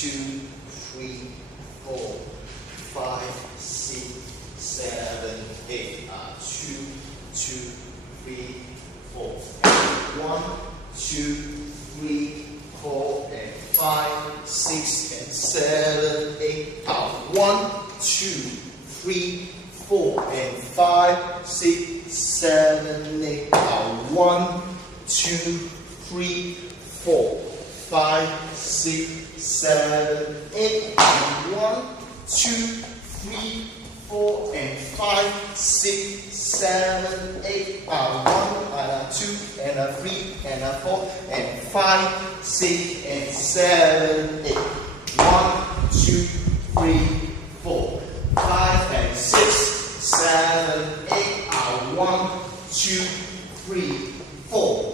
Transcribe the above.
2, 3, 4, 5, 6, 7, 8. 2, 2, 3, 4. 1, 2, 3, 4, and 5, 6, and 7, 8. 1, 2, 3, 4, and 5, 6, 7, 8. 1, 2, 3, 4, 5, 6, 7, 8. 1, 2, 3, 4, and 5, 6, 7, 8. 1, and 2, and 3, and 4, and 5, 6, and 7, 8. 1, 2, 3, 4, 5, and 6, 7, 8. 1, 2, 3, 4.